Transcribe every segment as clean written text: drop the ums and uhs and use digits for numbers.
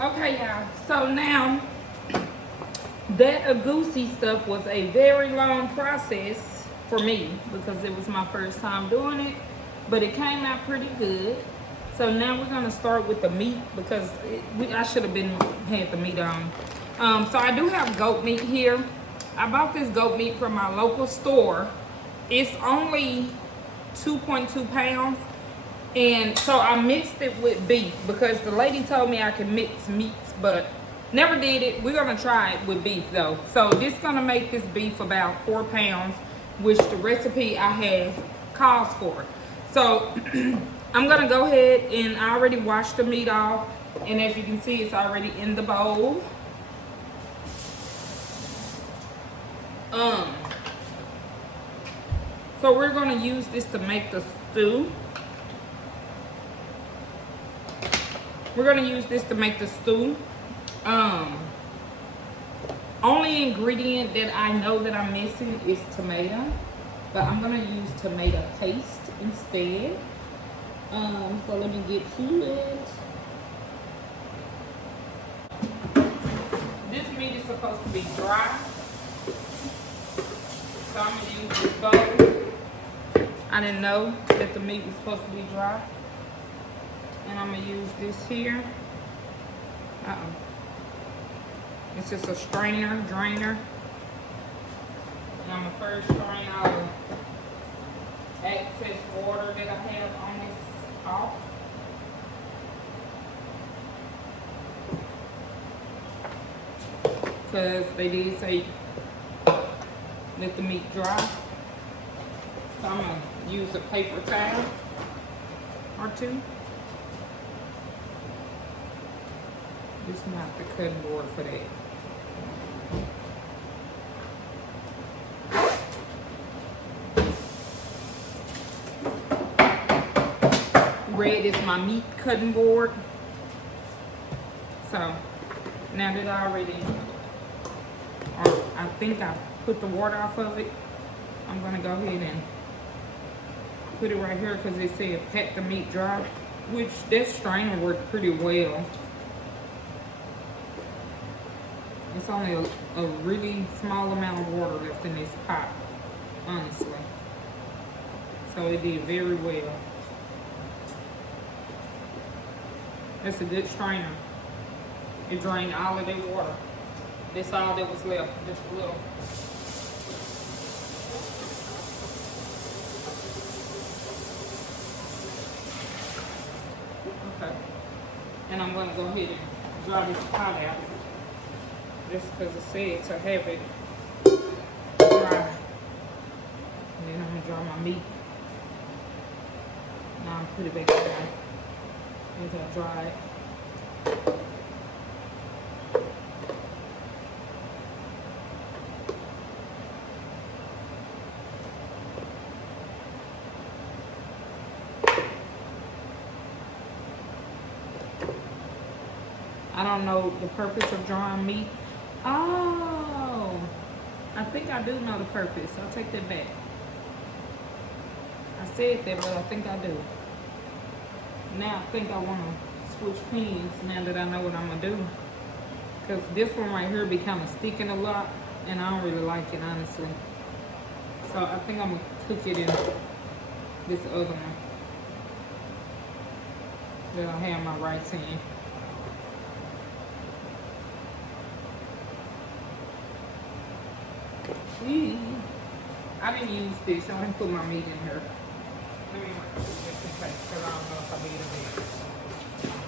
Okay, y'all. So now that agouti stuff was a very long process for me because it was my first time doing it, but it came out pretty good. So now we're gonna start with the meat because I should have been had the meat on. So I do have goat meat here. I bought this goat meat from my local store. It's only 2.2 pounds. And so I mixed it with beef because the lady told me I can mix meats, but never did it. We're gonna try it with beef though. So this is gonna make this beef about 4 pounds, which the recipe I have calls for. So I'm gonna go ahead and I already washed the meat off. And as you can see, it's already in the bowl. So we're gonna use this to make the stew. We're gonna use this to make the stew. Only ingredient that I know that I'm missing is tomato, but I'm gonna use tomato paste instead. So let me get to it. This meat is supposed to be dry, so I'm gonna use this bowl. I didn't know that the meat was supposed to be dry. And I'm gonna use this here. It's just a strainer, drainer. And I'm gonna first drain all the excess water that I have on this off. Because they did say let the meat dry. So I'm gonna use a paper towel or two. It's not the cutting board for that. Red is my meat cutting board. So now that I already, or I think I put the water off of it, I'm gonna go ahead and put it right here because it said pat the meat dry, which that strainer worked pretty well. It's only a really small amount of water left in this pot, honestly. So it did very well. That's a good strainer. It drained all of that water. That's all that was left, just a little. Okay. And I'm gonna go ahead and dry this pot out. Just because it said to have it dry. And then I'm gonna dry my meat. Now I'm put it back down. As I dry it. I don't know the purpose of drying meat. Oh, I think I do know the purpose. I'll take that back. I said that, but I think I do. Now I think I want to switch pans now that I know what I'm going to do. Because this one right here be kind of sticking a lot, and I don't really like it, honestly. So I think I'm going to cook it in this other one that I have my rice in. I didn't use this. I didn't put my meat in here. Let me just in case, because I don't know if I did or not.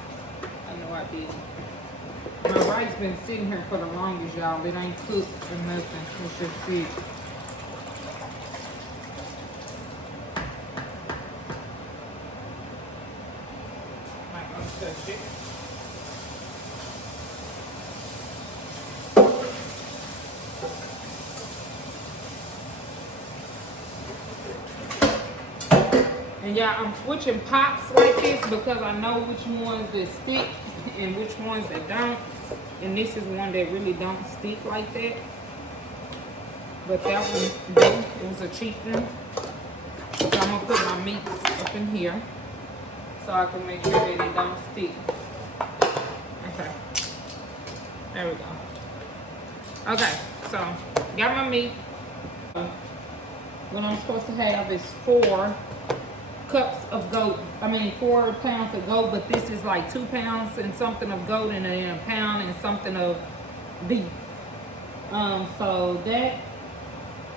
I know I did. My rice been sitting here for the longest, y'all. It ain't cooked or nothing. It's just sit. Might untouch it. And yeah, I'm switching pots like this because I know which ones that stick and which ones that don't. And this is one that really don't stick like that. But that one do. It was a cheap one. So I'm gonna put my meats up in here so I can make sure that it don't stick. I Okay. There we go. Okay, so got my meat. What I'm supposed to have is 4 cups of goat. I mean 4 pounds of goat, but this is like 2 pounds and something of goat and then a pound and something of beef. So that,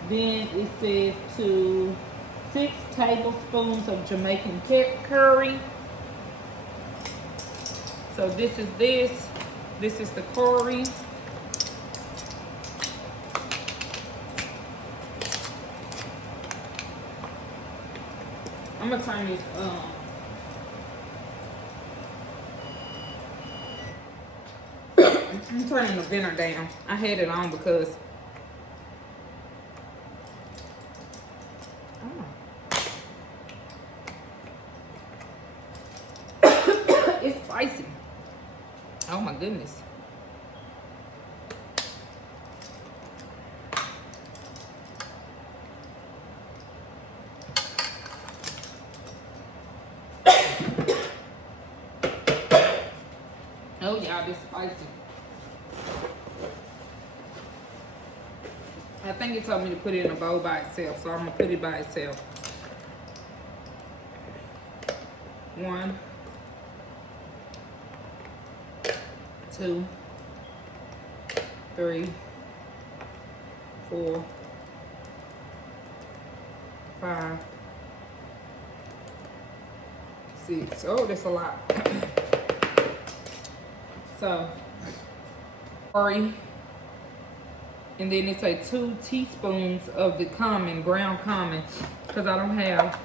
then it says to 6 tablespoons of Jamaican curry. So this is this. This is the curry. I'm gonna turn this I'm turning the venter down. I had it on because it's spicy. Oh my goodness. Oh yeah, this spicy. I think it told me to put it in a bowl by itself, so I'm gonna put it by itself. 1, 2, 3, 4, 5, 6. Oh, that's a lot. So, curry. And then it's like 2 teaspoons of the common, ground common, because I don't have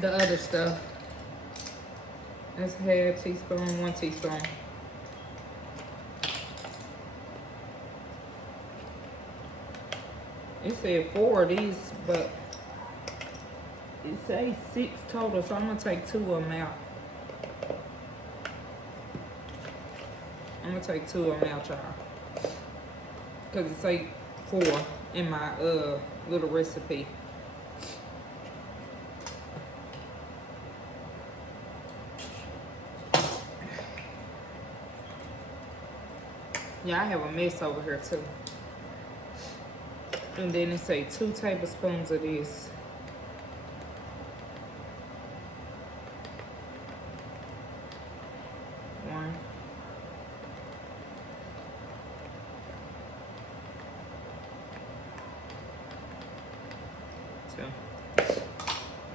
the other stuff. Let's have teaspoon, 1 teaspoon. It said 4 of these, but it says 6 total, so I'm gonna take 2 of them out. I'm gonna take 2 of them out, y'all. Because it's like 4 in my little recipe. Yeah, I have a mess over here too. And then it say 2 tablespoons of this. One.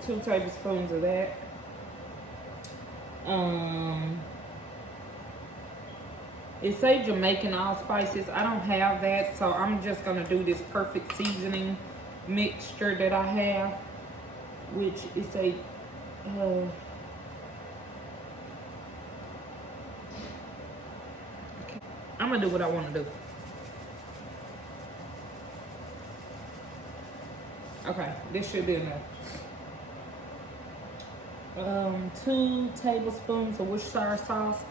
2 tablespoons of that. It say Jamaican allspices. I don't have that, so I'm just gonna do this perfect seasoning mixture that I have, which is a I'm gonna do what I want to do. Okay, this should be enough. 2 tablespoons of Worcestershire sauce.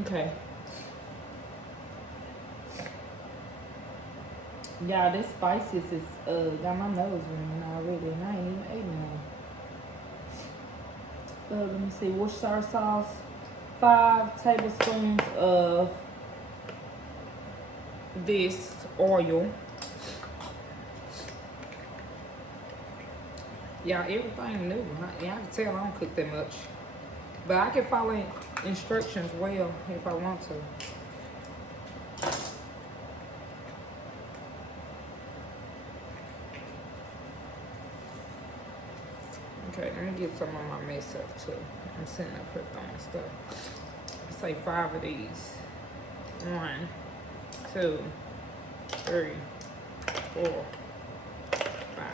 Okay. Yeah, this spices is got my nose running already, and I ain't even ate none. Let me see, Worcestershire sauce, 5 tablespoons of this oil. Yeah, everything new. Yeah, I can tell I don't cook that much, but I can follow instructions well if I want to. Okay, let me get some of my mess up too. I'm sitting up here throwing stuff. Let's say 5 of these. 1, 2, 3, 4, 5.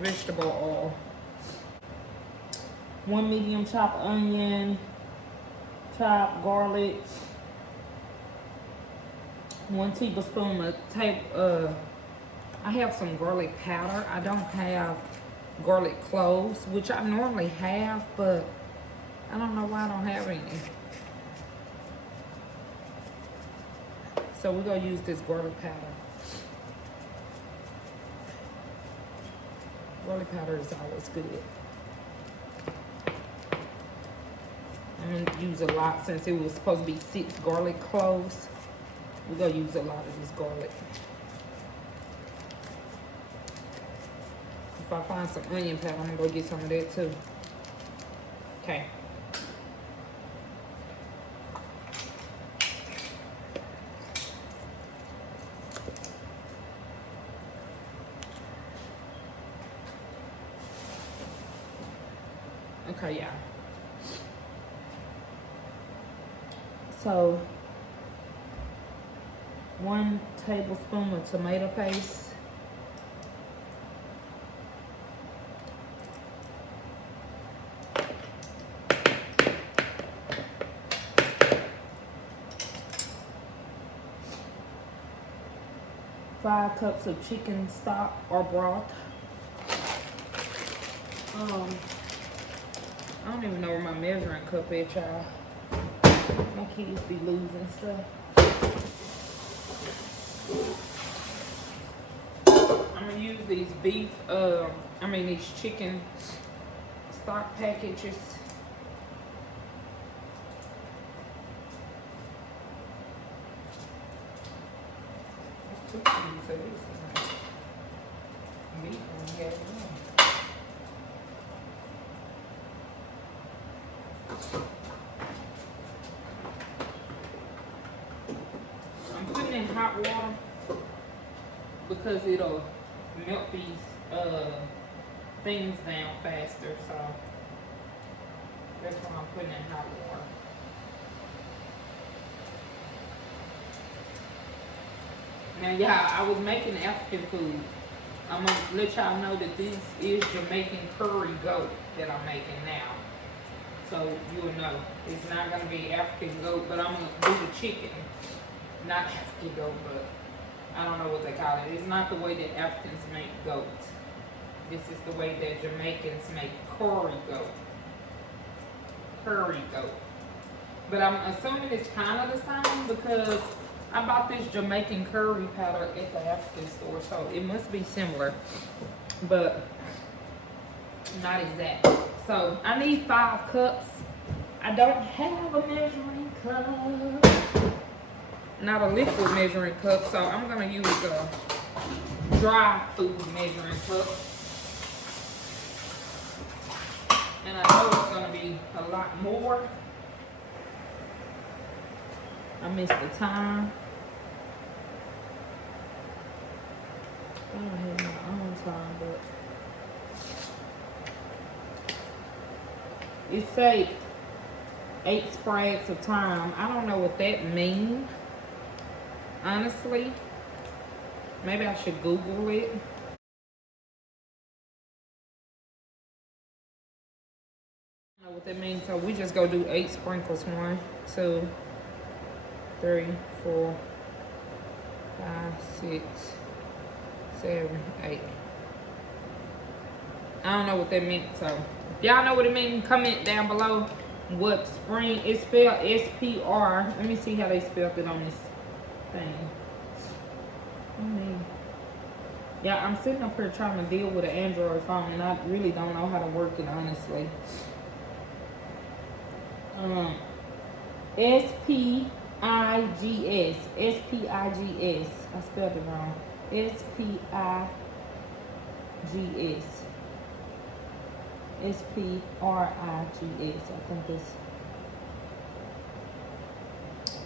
Vegetable oil. 1 medium chopped onion, chopped garlic, 1 tablespoon of I have some garlic powder. I don't have garlic cloves, which I normally have, but I don't know why I don't have any. So we're gonna use this garlic powder. Garlic powder is always good. I'm gonna use a lot since it was supposed to be 6 garlic cloves. We're gonna use a lot of this garlic. If I find some onion powder, I'm gonna go get some of that too. Okay. Okay, yeah. So 1 tablespoon of tomato paste. 5 cups of chicken stock or broth. I don't even know where my measuring cup is, y'all. My kids be losing stuff. I'm gonna use these these chicken stock packages. There's 2 pieces of this. Meat on here. I'm putting in hot water because it'll melt these things down faster, so that's why I'm putting in hot water. Now, y'all, I was making African food. I'm gonna let y'all know that this is Jamaican curry goat that I'm making now. So you'll know it's not gonna be African goat, but I'm gonna do the chicken. Not African goat, but I don't know what they call it. It's not the way that Africans make goat. This is the way that Jamaicans make curry goat. Curry goat. But I'm assuming it's kind of the same because I bought this Jamaican curry powder at the African store, so it must be similar, but not exact. So I need 5 cups. I don't have a measuring cup. Not a liquid measuring cup, so I'm gonna use a dry food measuring cup. And I know it's gonna be a lot more. I missed the time. I don't have my own time, but it say 8 sprags of thyme. I don't know what that means. Honestly, maybe I should Google it. I don't know what that means, so we just go do 8 sprinkles. 1, 2, 3, 4, 5, 6, 7, 8. I don't know what that meant, so if y'all know what it means, comment down below what spring. It's spelled S-P-R. Let me see how they spelled it on this thing. Yeah, I'm sitting up here trying to deal with an Android phone, and I really don't know how to work it, honestly. S-P-I-G-S. S-P-I-G-S. I spelled it wrong. S-P-I-G-S. S-P-R-I-G-S. I think it's...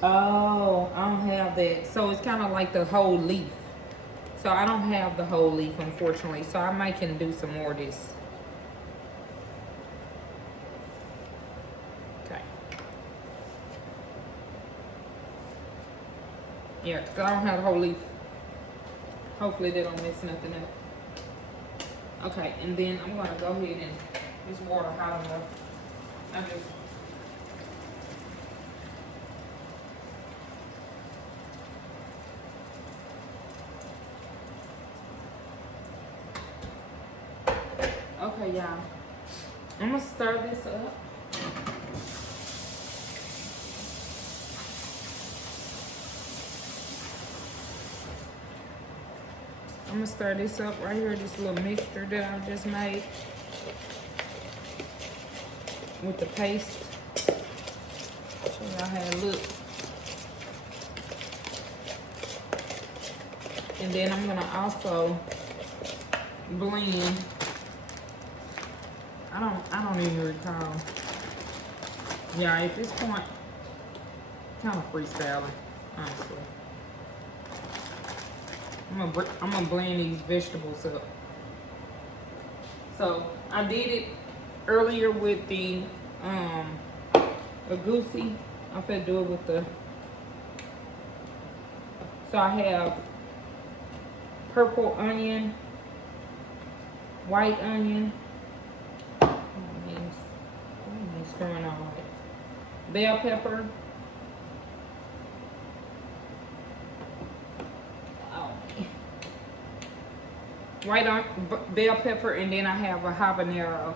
Oh, I don't have that. So it's kind of like the whole leaf. So I don't have the whole leaf, unfortunately. So I might can do some more of this. Okay. Yeah, because I don't have the whole leaf. Hopefully they don't mess nothing up. Okay, and then I'm going to go ahead and this water hot enough. I just... Okay, y'all. I'm gonna stir this up. I'm gonna stir this up right here, this little mixture that I just made with the paste. Show y'all how it looks. And then I'm gonna also blend. I don't even recall. Yeah, at this point, kind of freestyling, honestly. I'm gonna blend these vegetables up. So I did it earlier with the goosey. I'm gonna do it with the. So I have purple onion, white onion. It's going all right. Bell pepper. White on bell pepper, and then I have a habanero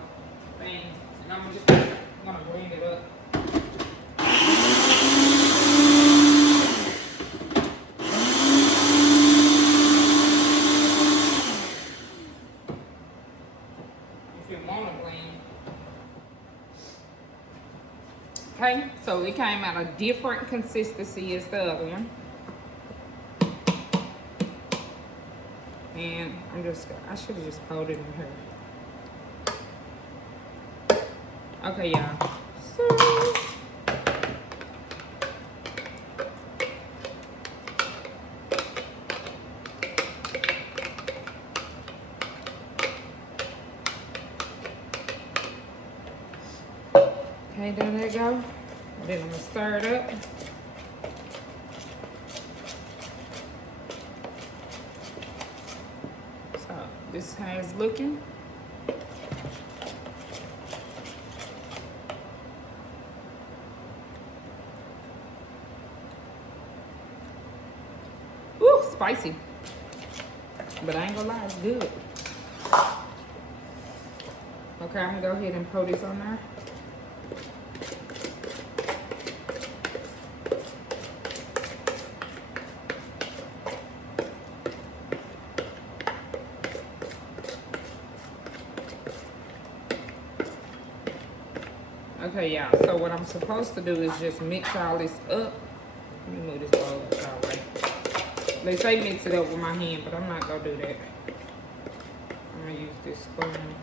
thing, and I'm just gonna blend it up. If you want to blend. Okay, so it came out a different consistency as the other one. And I should have just poured it in here. Okay, y'all. So, okay, there they go. Then I'm gonna stir it up. This is how it's looking. Ooh, spicy. But I ain't gonna lie, it's good. Okay, I'm gonna go ahead and pour this on there. Okay, y'all, so what I'm supposed to do is just mix all this up. Let me move this bowl up all right. They say mix it up with my hand, but I'm not gonna do that. I'm gonna use this spoon.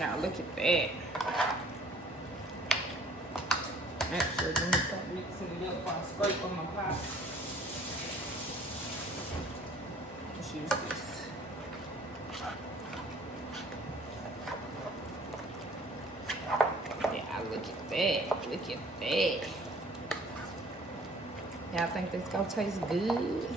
Now look at that. Actually, let me start mixing it up while I scrape on my pot. Let's use this. Yeah, look at that. Look at that. Yeah, I think this gonna taste good.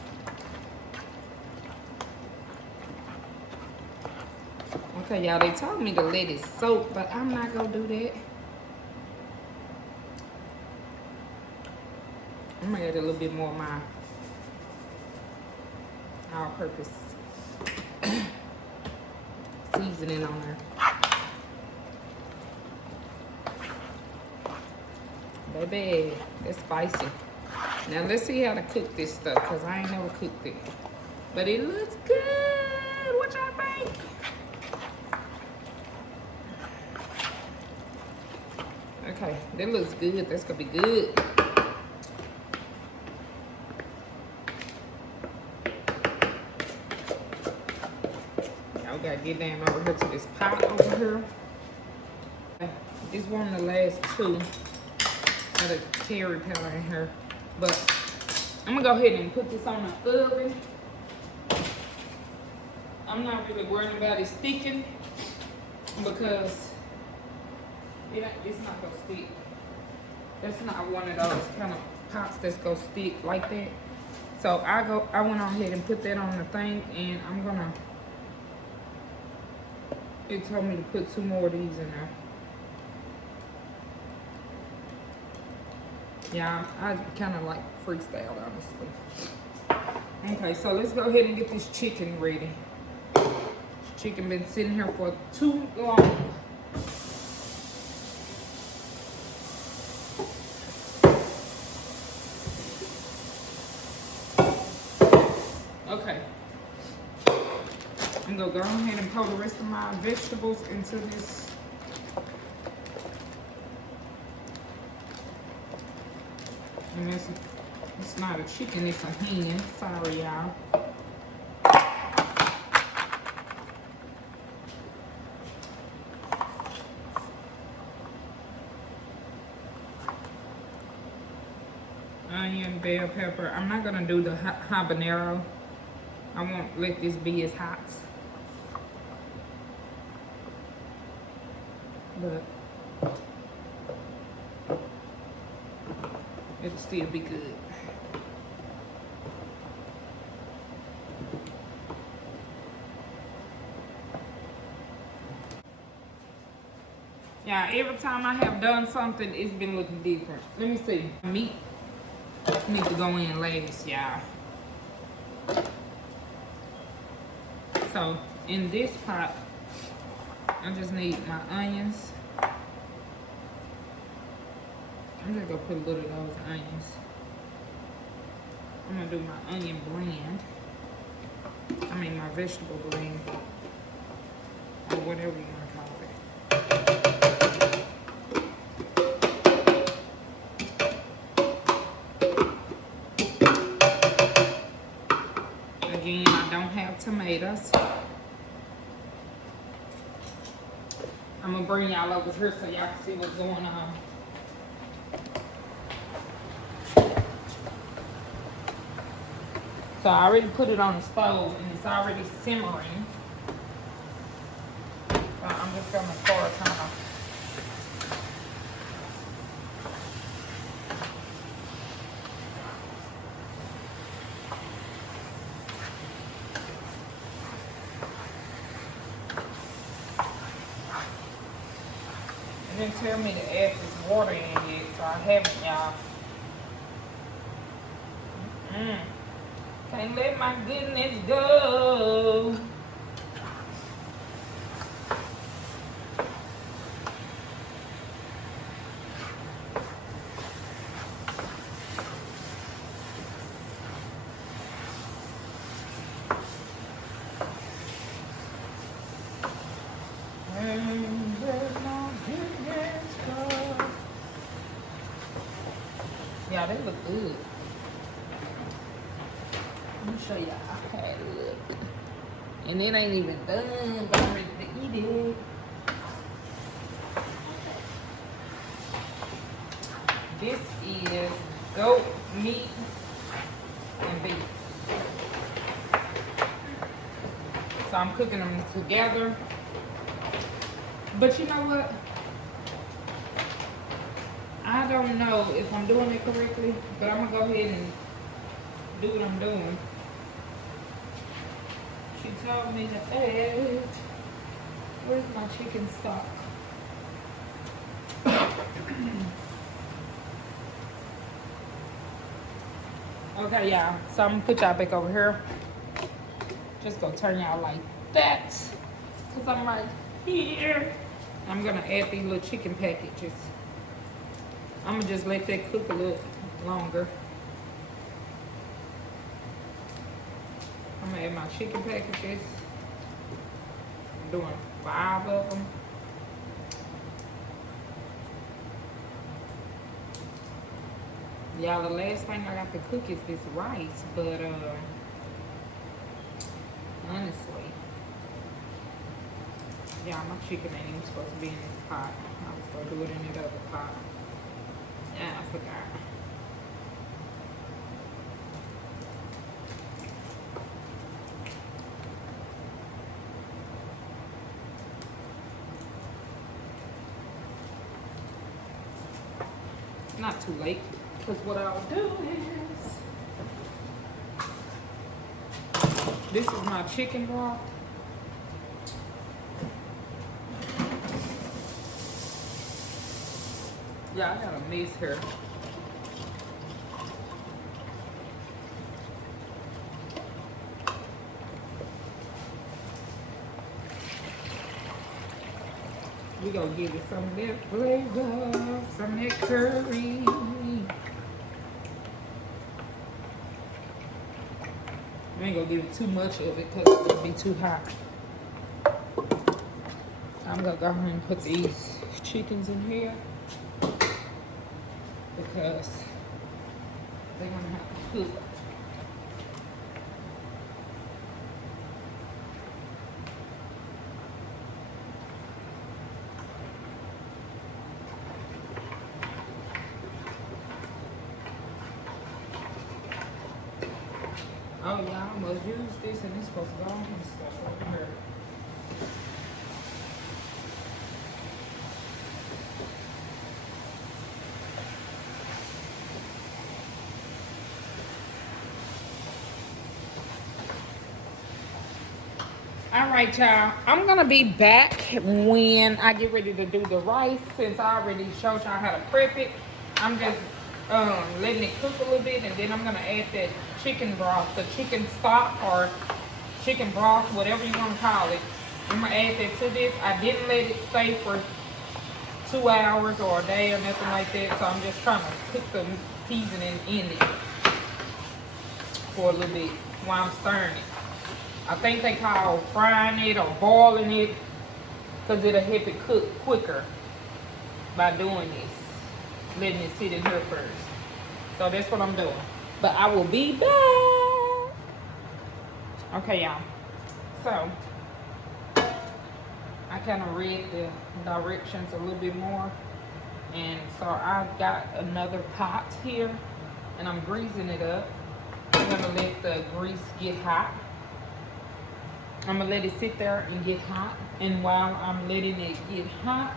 Okay, y'all, they told me to let it soak, but I'm not gonna do that. I'm gonna add a little bit more of my all-purpose seasoning on there. Baby, that's spicy. Now let's see how to cook this stuff, because I ain't never cooked it. But it looks good. What y'all think? Okay, that looks good. That's gonna be good. Y'all gotta get down over here to this pot over here. This one of the last two of the cherry powder in here. But I'm gonna go ahead and put this on the oven. I'm not really worried about it sticking because it's not gonna stick. That's not one of those kind of pots that's gonna stick like that. So I went on ahead and put that on the thing, and I'm gonna It told me to put 2 more of these in there. Yeah, I kind of like freestyle, honestly. Okay, so let's go ahead and get this chicken ready. Chicken been sitting here for too long. Okay. I'm gonna go ahead and pour the rest of my vegetables into this. And it's not a chicken, it's a hen. Sorry, y'all. Onion, bell pepper. I'm not gonna do the habanero. I won't let this be as hot. But it'll still be good. Yeah, every time I have done something, it's been looking different. Let me see. Meat needs to go in last, y'all. So in this pot, I just need my onions. I'm just gonna put a little of those onions. I'm gonna do my onion blend. I mean my vegetable blend, or whatever you wanna call it. Again, I don't have tomatoes. I'm gonna bring y'all over here so y'all can see what's going on. So I already put it on the stove and it's already simmering. So I'm just gonna start kind of It didn't tell me to add this water in yet, so I haven't, y'all. Can't let my goodness go. Yeah, they look good. Let me show y'all how it look. And it ain't even done, but I'm ready to eat it. This is goat meat and beef. So I'm cooking them together. But you know what? I don't know if I'm doing it correctly, but I'm gonna go ahead and do what I'm doing. She told me to add, where's my chicken stock? Okay, y'all, so I'm gonna put y'all back over here. Just gonna turn y'all like that, cause I'm right here. I'm gonna add these little chicken packages. I'm gonna just let that cook a little longer. I'm gonna add my chicken packages. I'm doing 5 of them. Y'all, the last thing I got to cook is this rice, but honestly, yeah, my chicken ain't even supposed to be in this pot. I was gonna do it in that other pot. Yeah, I forgot. It's not too late, because what I'll do is, this is my chicken broth. Yeah, I gotta mess her. We gonna give it some of that flavor, some of that curry. We ain't gonna give it too much of it because it's gonna be too hot. I'm gonna go ahead and put these chickens in here because they're gonna have to cook. Oh yeah, I must use this and it's supposed to go on and stuff over here. All right, y'all. I'm gonna be back when I get ready to do the rice. Since I already showed y'all how to prep it, I'm just letting it cook a little bit, and then I'm gonna add that chicken broth, the chicken stock or chicken broth, whatever you want to call it. I'm gonna add that to this. I didn't let it stay for 2 hours or a day or nothing like that, so I'm just trying to cook the seasoning in it for a little bit while I'm stirring it. I think they call frying it or boiling it because it'll help it cook quicker by doing this. Letting it sit in here first. So that's what I'm doing. But I will be back. Okay, y'all. So, I kind of read the directions a little bit more. And so I got another pot here. And I'm greasing it up. I'm going to let the grease get hot. I'm gonna let it sit there and get hot, and while I'm letting it get hot,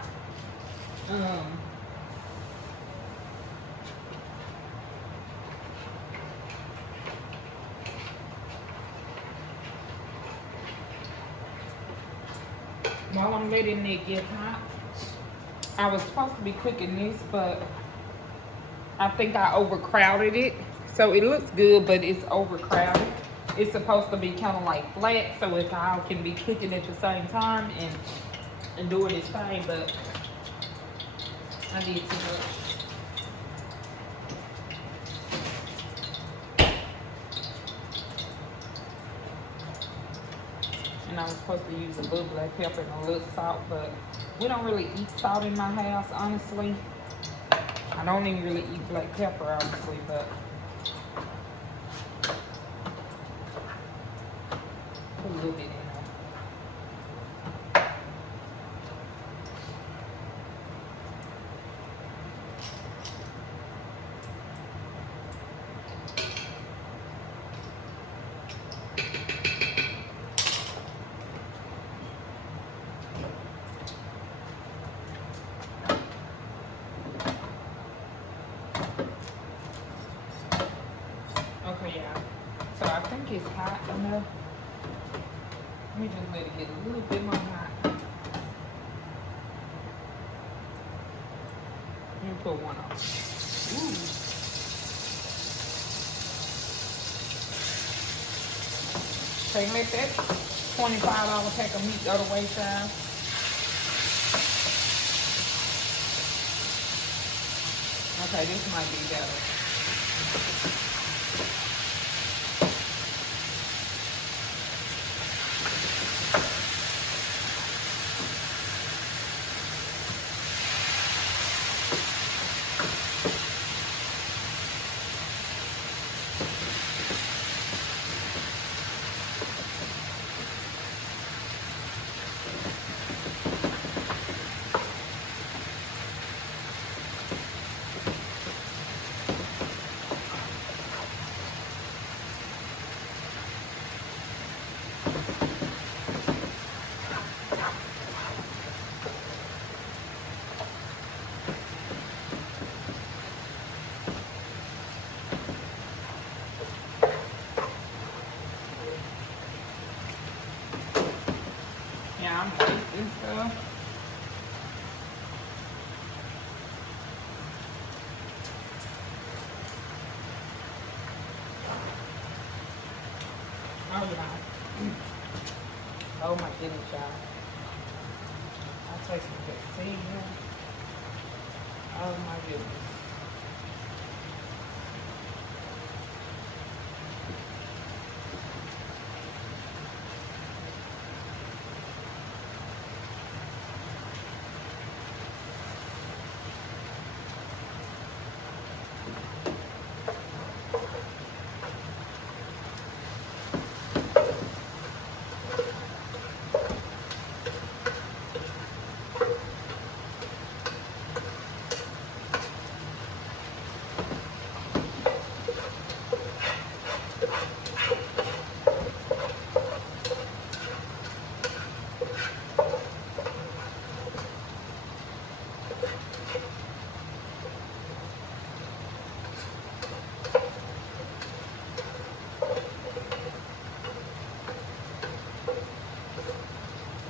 while I'm letting it get hot, I was supposed to be cooking this, but I think I overcrowded it. So it looks good, but it's overcrowded. It's supposed to be kind of like flat, so it all can be cooking at the same time and doing its thing, but I did too much. And I was supposed to use a little black pepper and a little salt, but we don't really eat salt in my house, honestly. I don't even really eat black pepper, obviously, but put a little bit in there. Okay, yeah. So I think it's hot enough. Let me just let it get a little bit more hot. Let me put one on. Ooh. Okay, let that $25 pack of meat go to wayside. Okay, this might be better. it on. Oh my goodness, y'all. I taste that seasoning. Oh my goodness.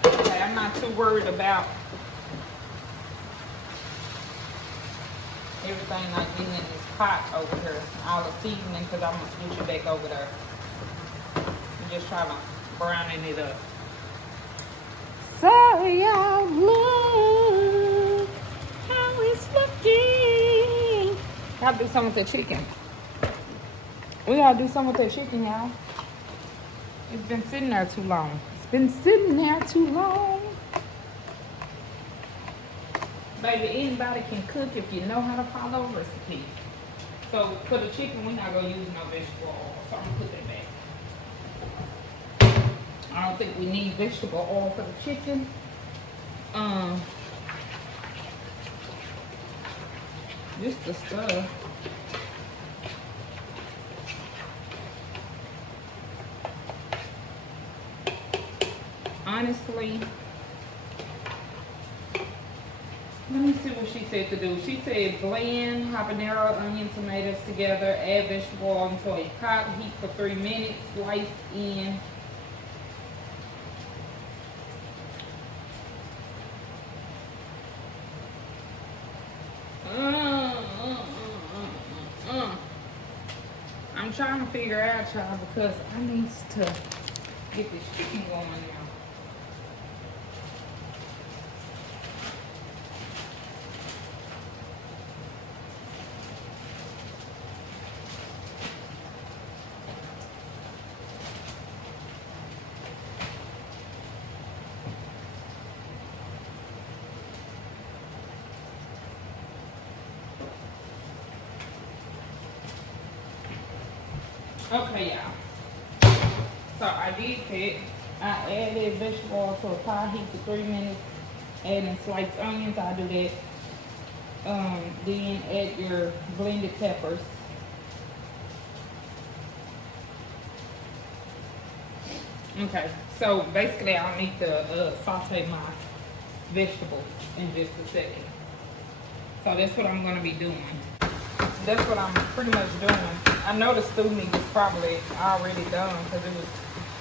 Okay, I'm not too worried about everything not getting in this pot over here. All the seasoning, because I'm going to switch it back over there. I'm just trying to browning it up. So y'all look how it's looking. Gotta do something with the chicken. We gotta do something with that chicken, y'all. It's been sitting there too long. It's been sitting there too long. Baby, anybody can cook if you know how to follow a recipe. So for the chicken, we're not gonna use no vegetable oil. So I'm gonna put that back. I don't think we need vegetable oil for the chicken. Just the stuff. Honestly, let me see what she said to do. She said blend habanero, onion, tomatoes together, add vegetable oil into a pot, heat for 3 minutes, slice in I'm trying to figure out, y'all, because I need to get this chicken going now. Okay, y'all. So I did that. I added vegetable oil to a pot, heat for 3 minutes, adding sliced onions. I do that. Then add your blended peppers. Okay, so basically I'll need to saute my vegetables in just a second. So that's what I'm gonna be doing. That's what I'm pretty much doing. I know the stew meat is probably already done because it was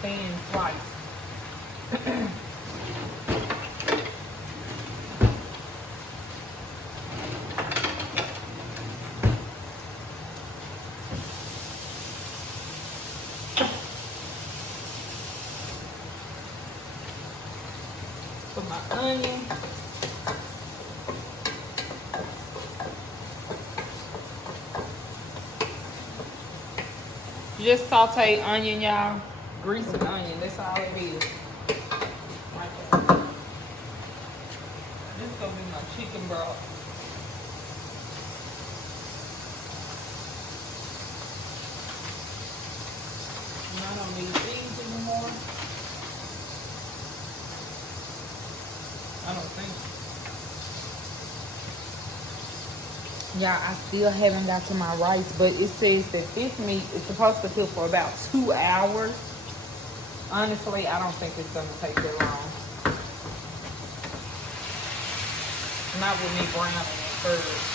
thin sliced. Put my onion. Just saute onion, y'all. Grease and onion. That's all it is. Right there. This is gonna be my chicken broth. And I don't need these anymore. I don't think. Yeah, I still haven't got to my rice, but it says that this meat is supposed to cook for about 2 hours. Honestly, I don't think it's gonna take that long. Not with me browning it first.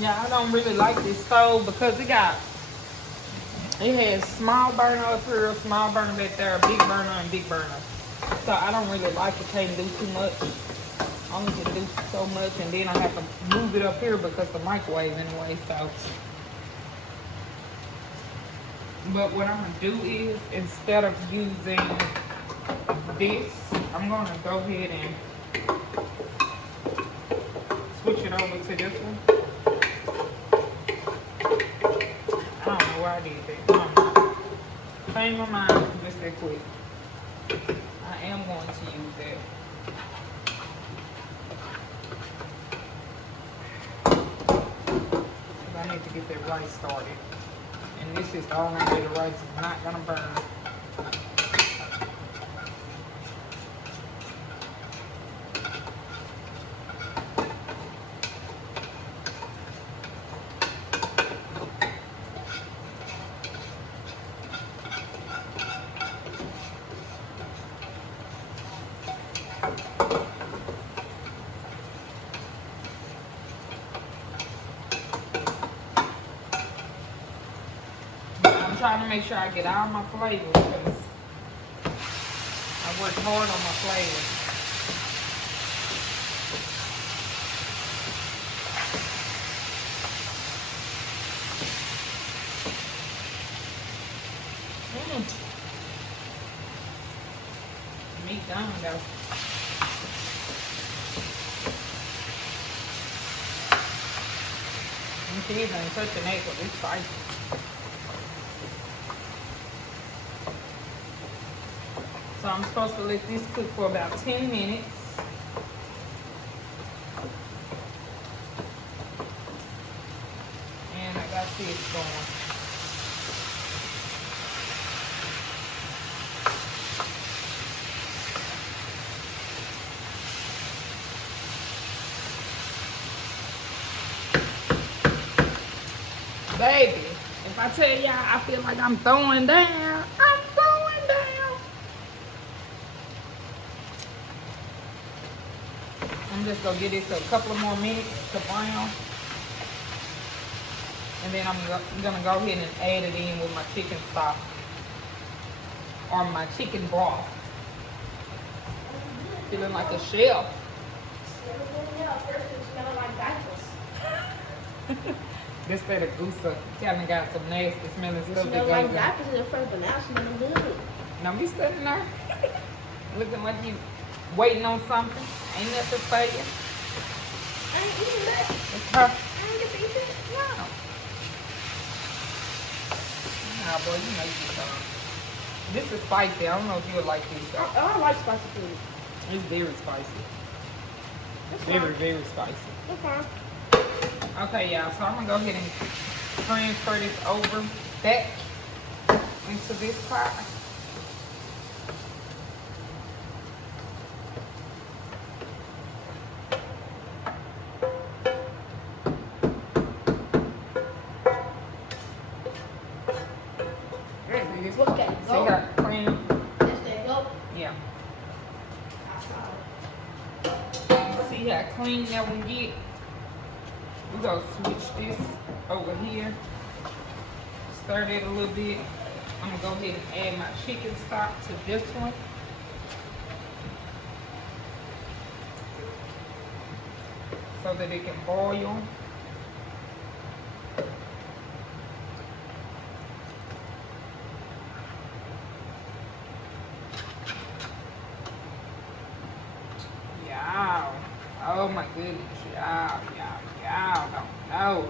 Yeah, I don't really like this stove because it has small burner up here, small burner back there, big burner and big burner. So I don't really like it, can't do too much. Only can do so much, and then I have to move it up here because the microwave anyway. So, but what I'm gonna do is, instead of using this, I'm gonna go ahead and switch it over to this one. I don't know why I did that. I don't know. Change my mind just that quick. I am going to use that. Because I need to get that rice started. And this is the only way the rice is not going to burn. I'm trying to make sure I get all my flavors because I worked hard on my flavors. Meat done though. You see, it ain't touching that because it's spicy. So I'm supposed to let this cook for about 10 minutes. And I got this going. Baby, if I tell y'all I feel like I'm throwing down, I'm throwing down. I'm just gonna give this a couple of more minutes to brown. And then I'm gonna go ahead and add it in with my chicken stock or my chicken broth. Feeling like a chef. This that of goose kind of got some nasty smelling stuff. Smell like diapers in first, but now smelling good. Now me standing there looking like you waiting on something. Ain't nothing for you. I ain't eating that. It's her. I ain't get to eat it. No. Nah, boy, you make this This is spicy. I don't know if you would like this. I like spicy food. It's very spicy. That's Very, fine. very spicy. That's fine. Okay, y'all, so I'm gonna go ahead and transfer this over back into this pot. What's that? So you got clean, That's that goat. yeah. I See how clean that one get? We're gonna switch this over here. Stir that a little bit. I'm gonna go ahead and add my chicken stock to this one. So that it can boil. Y'all. Oh my goodness. Y'all don't know.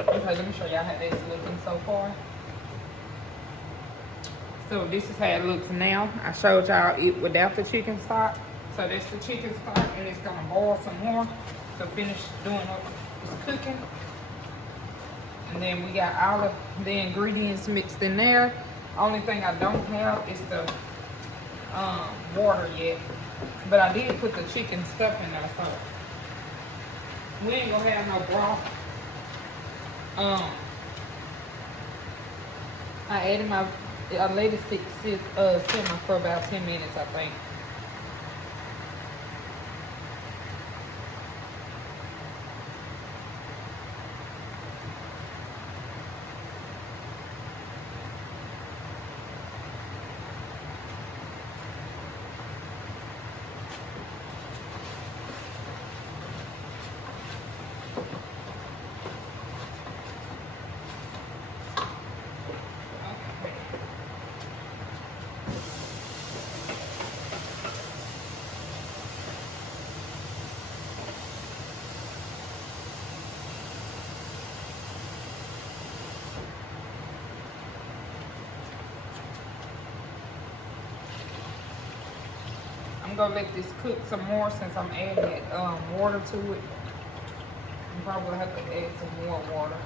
Okay, let me show y'all how that's looking so far. So this is how it looks now. I showed y'all it without the chicken stock. So that's the chicken stock, and it's gonna boil some more to finish doing what it's cooking. And then we got all of the ingredients mixed in there. Only thing I don't have is the water yet. But I did put the chicken stuff in there, so we ain't gonna have no broth. I let it simmer for about 10 minutes, I think. I'm gonna let this cook some more since I'm adding that water to it. I'm probably gonna have to add some more water.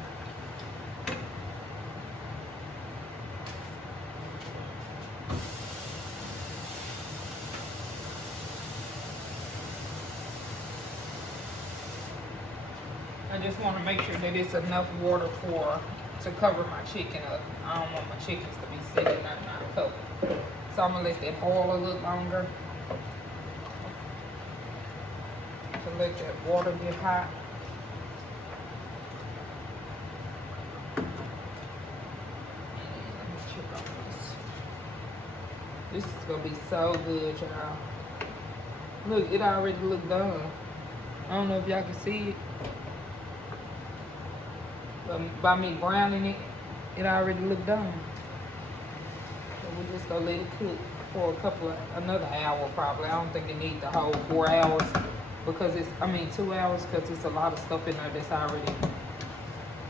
I just want to make sure that it's enough water to cover my chicken up. I don't want my chickens to be sitting there not covered. So I'm gonna let that boil a little longer. To let that water get hot. This is gonna be so good, y'all. Look, it already looked done. I don't know if y'all can see it. But by me browning it, it already looked done. So we're just gonna let it cook for another hour probably. I don't think it needs the whole 4 hours because 2 hours because it's a lot of stuff in there that's already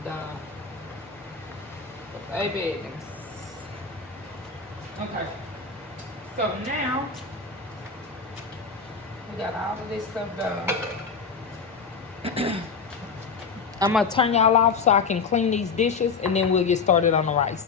done. But baby, okay. So now, we got all of this stuff done. I'm gonna turn y'all off so I can clean these dishes and then we'll get started on the rice.